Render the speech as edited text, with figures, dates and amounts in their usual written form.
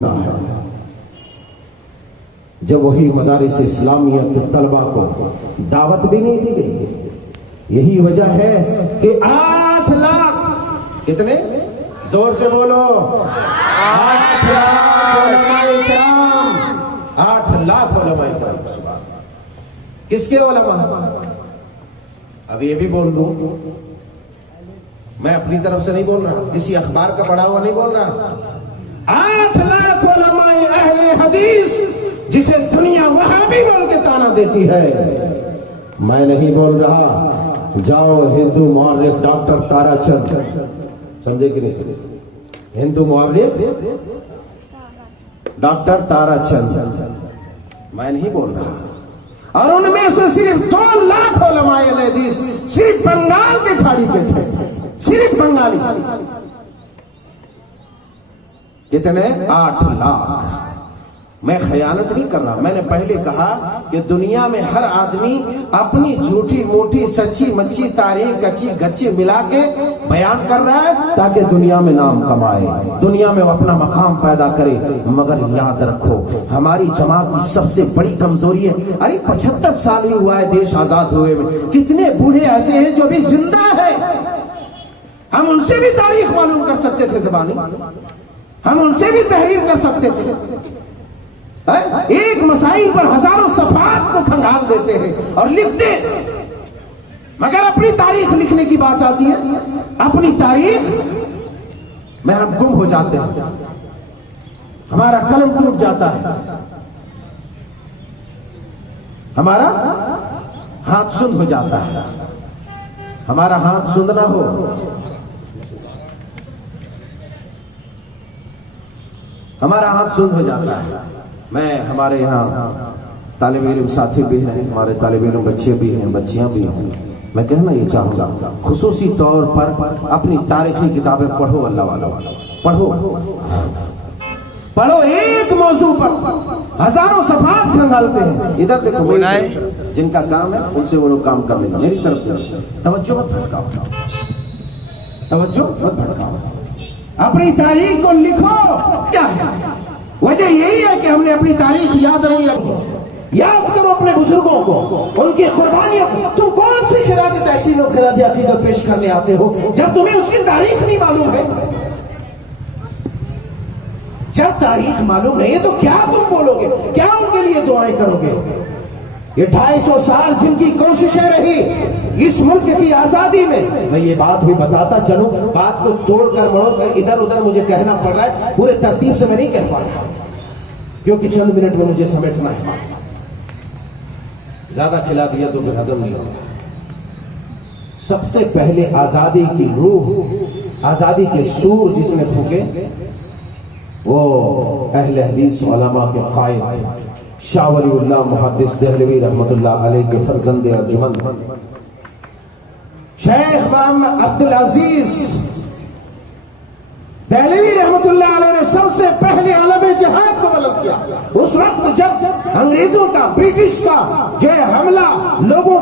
है जब वही मदारिस इस्लामिया के तलबा को दावत भी नहीं दी गई। यही वजह है कि 8 लाख, कितने जोर से बोलो, 8 लाख उलमाए किराम, 8 लाख उलमाए किराम। किसके उलमा? अब ये भी बोल दूं, मैं अपनी तरफ से नहीं बोल रहा, किसी अखबार का पढ़ा हुआ नहीं बोल रहा। 8 लाख उलमाए अहले हदीस, जिसे दुनिया वहाबी बोल के ताना देती है। मैं नहीं बोल रहा, जाओ हिंदू मौर्य डॉक्टर ताराचंद, समझे कि नहीं समझे? हिंदू मौर्य डॉक्टर ताराचंद, मैं नहीं बोल रहा। और उनमें से सिर्फ 2 लाख उलमाए अहले हदीस सिर्फ बंगाल के खाड़ी के थे, सिर्फ बंगाली। कितने? 8 लाख। मैं खयानत नहीं कर रहा। मैंने पहले कहा कि दुनिया में हर आदमी अपनी झूठी मूठी सच्ची मच्छी तारीख कच्ची गच्ची मिला के बयान कर रहा है ताकि दुनिया में नाम कमाए, दुनिया में वो अपना मकाम पैदा करे। मगर याद रखो, हमारी जमात की सबसे बड़ी कमजोरी है, अरे 75 साल ही हुआ है देश आजाद हुए में, कितने बूढ़े ऐसे हैं जो भी जिंदा है। हम उनसे भी तारीख मालूम कर सकते थे, ज़बानी हम उनसे भी तहरीर कर सकते थे। एक मसाइल पर हजारों सफात को खंगाल देते हैं और लिखते, मगर अपनी तारीख लिखने की बात आती है, अपनी तारीख में हम गुम हो जाते हैं, हमारा कलम टूट जाता है, हमारा हाथ सुंद हो जाता है। हमारा हाथ सुंद ना हो, हमारा हाथ सुंद हो जाता है। मैं हमारे यहाँ तालिब इल्म साथी भी हैं, हमारे तालिब इल्म बच्चे भी हैं, बच्चियां भी हैं। मैं कहना ये चाहूंगा, खुसूसी तौर पर अपनी तारीखी किताबें पढ़ो, अल्लाह वाला पढ़ो, पढ़ो। एक मौजू पर हजारों सफात खंगालते हैं। इधर देखो, जिनका काम है उनसे वो लोग काम कर लेंगे, मेरी तरफ तवज्जो मत भटकाओ, तवज्जो मत भटकाओ। अपनी तारीख को लिखो। क्या है वजह? यही है कि हमने अपनी तारीख याद नहीं रखी। याद करो अपने बुजुर्गों को, उनकी कुर्बानियों को। तुम कौन सी खिराजत ऐसी लोग खिराज अकीदत पेश करने आते हो जब तुम्हें उसकी तारीख नहीं मालूम है? जब तारीख मालूम नहीं है तो क्या तुम बोलोगे, क्या उनके लिए दुआएं करोगे? ये 250 साल जिनकी कोशिशें रही इस मुल्क की आजादी में, मैं ये बात भी बताता चलूं, बात को तोड़कर मड़ोड़ इधर उधर मुझे कहना पड़ रहा है, पूरे तरतीब से मैं नहीं कह पा रहा क्योंकि चंद मिनट में मुझे समेटना है। ज्यादा खिला दिया तो फिर हजम नहीं होगा। सबसे पहले आजादी की रूह, आजादी के सूर जिसने फूके वो अहले हदीस उलमा के कायद शाह वलीउल्लाह मुहद्दिस देहलवी रहमतुल्लाह अलैह के फर्जंद अर्जुमंद शेख मोहम्मद अब्दुल अजीज देहलवी रहमतुल्लाह अलैह ने सबसे पहले आलम जिहाद को बुलंद किया। उस वक्त जब अंग्रेजों का, ब्रिटिश का जो हमला लोगों